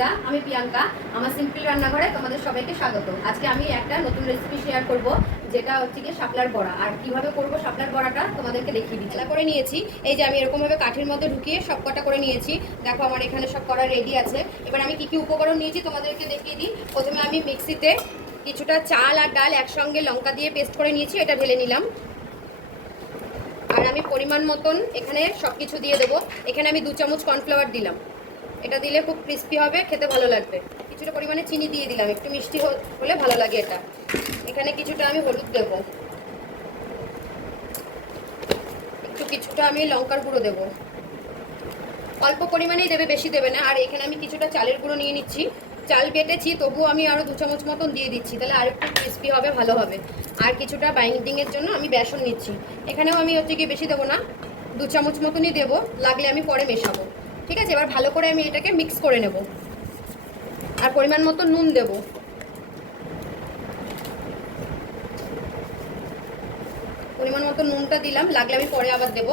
বন্ধুরা, আমি প্রিয়াঙ্কা। আমার সিম্পল রান্নাঘরে তোমাদের সবাইকে স্বাগত। আজকে আমি একটা নতুন রেসিপি শেয়ার করব, যেটা হচ্ছে কি শাপলার বড়া। আর কিভাবে করব শাপলার বড়াটা তোমাদেরকে দেখিয়ে দিচ্ছি। করে নিয়েছি, এই যে আমি এরকমভাবে কাঠির মধ্যে ঢুকিয়ে সব কটা করে নিয়েছি। দেখো আমার এখানে সব করা রেডি আছে। এবার আমি কি কি উপকরণ নিয়েছি তোমাদেরকে দেখিয়ে দিই। প্রথমে আমি মিক্সিতে কিছুটা চাল আর ডাল একসঙ্গে লঙ্কা দিয়ে পেস্ট করে নিয়েছি, এটা ঢেলে নিলাম। আর আমি পরিমাণ মতন এখানে সব কিছু দিয়ে দেবো। এখানে আমি 2 চামচ কর্নফ্লাওয়ার দিলাম, এটা দিলে খুব ক্রিস্পি হবে, খেতে ভালো লাগবে। কিছুটা পরিমাণে চিনি দিয়ে দিলাম, একটু মিষ্টি হলে ভালো লাগে এটা। এখানে কিছুটা আমি হলুদ দেবো, কিছুটা আমি লঙ্কার গুঁড়ো দেবো, অল্প পরিমাণেই দেবে, বেশি দেবে না। আর এখানে আমি কিছুটা চালের গুঁড়ো নিয়ে নিচ্ছি, চাল বেটেছি, তবুও আমি আরও 2 চামচ মতন দিয়ে দিচ্ছি, তাহলে আর একটু ক্রিস্পি হবে, ভালো হবে। আর কিছুটা বাইন্ডিংয়ের জন্য আমি বেসন নিচ্ছি, এখানেও আমি হচ্ছে কি বেশি দেবো না, 2 চামচ মতনই দেবো, লাগলে আমি পরে মেশাবো। ঠিক আছে, এবার ভালো করে আমি এটাকে মিক্স করে নেব। আর পরিমাণ মতো নুন দেবো, পরিমাণ মতো নুনটা দিলাম, লাগলে আমি পরে আবার দেবো।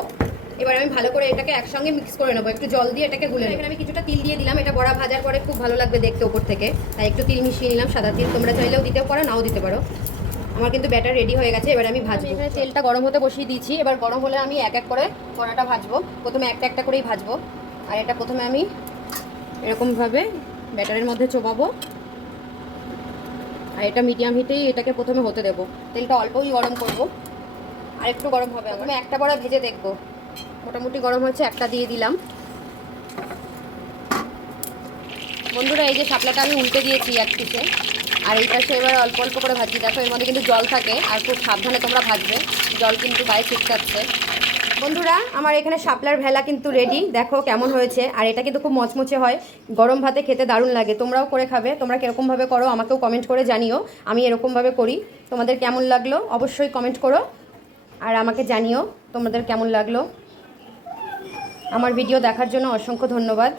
এবার আমি ভালো করে এটাকে একসঙ্গে মিক্স করে নেবো, একটু জল দিয়ে এটাকে গুলে। এখানে আমি কিছুটা তিল দিয়ে দিলাম, এটা বড়া ভাজার পরে খুব ভালো লাগবে দেখতে ওপর থেকে, তাই একটু তিল মিশিয়ে নিলাম, সাদা তিল। তোমরা চাইলেও দিতেও পারো, নাও দিতে পারো। আমার কিন্তু ব্যাটার রেডি হয়ে গেছে, এবার আমি ভাজবো। এখানে তেলটা গরম হতে বসিয়ে দিয়েছি, এবার গরম হলে আমি এক এক করে বড়াটা ভাজবো। প্রথমে একটা একটা করেই ভাজবো। আর এটা প্রথমে আমি এরকমভাবে ব্যাটারের মধ্যে চোবাবো, আর এটা মিডিয়াম হিটেই এটাকে প্রথমে হতে দেবো। তেলটা অল্পই গরম করবো, আর একটু গরম হবে। আমি একটা বড়া ভেজে দেখবো, মোটামুটি গরম হচ্ছে, একটা দিয়ে দিলাম। বন্ধুরা, এই যে শাপলাটা আমি উল্টে দিয়েছি এক পিসে, আর এই পাশে এবার অল্প অল্প করে ভাজি। দেখো এর মধ্যে কিন্তু জল থাকে, আর খুব সাবধানে তোমরা ভাজবে, জল কিন্তু গায়ে ছিটকাচ্ছে। বন্ধুরা, আমার এখানে শাপলার ভেলা কিন্তু রেডি, দেখো কেমন হয়েছে। আর এটা কিন্তু খুব মচমচে হয়, গরম ভাতে খেতে দারুণ লাগে। তোমরাও করে খাবে, তোমরা কীরকমভাবে করো আমাকেও কমেন্ট করে জানিও। আমি এরকমভাবে করি, তোমাদের কেমন লাগলো অবশ্যই কমেন্ট করো, আর আমাকে জানিও তোমাদের কেমন লাগলো। আমার ভিডিও দেখার জন্য অসংখ্য ধন্যবাদ।